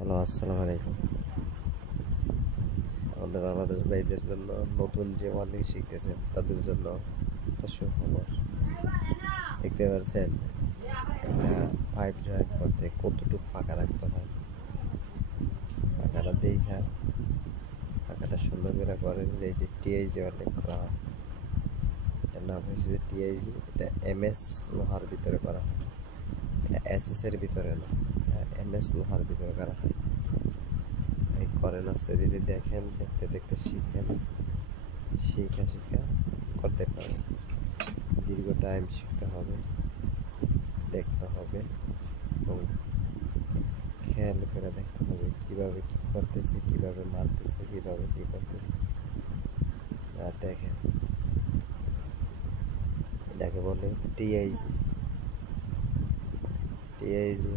হ্যালো, আসসালামু আলাইকুম। আমাদের বাংলাদেশ ভাইদের জন্য নতুন যে ওয়ার্ডিং শিখতেছেন তাদের জন্য একটা সুখবর। দেখতে পাচ্ছেন একটা পাইপ জয়েন করতে কতটুকু ফাঁকা রাখতে হয়। ফাঁকাটা দেখা ফাঁকাটা সুন্দর করে এই যে টিআইজি ওয়ার্ডিং করা হয়। এটার নাম হচ্ছে টিআইজি। এটা এমএস লোহার ভিতরে করা হয়, এটা এসএস এর ভিতরে না, এটা এমএস লোহার ভিতরে করা হয়। এই করেন আস্তে ধীরে দেখেন, দেখতে দেখতে শিখেন, শিখা করতে পারেন। দীর্ঘ টাইম শিখতে হবে, দেখতে হবে এবং খেয়াল করে দেখতে হবে কিভাবে কি করতেছে, কিভাবে মারতেছে, কিভাবে কি করতেছে। আর দেখেন, এটাকে বলে টিআইজি। টিআইজি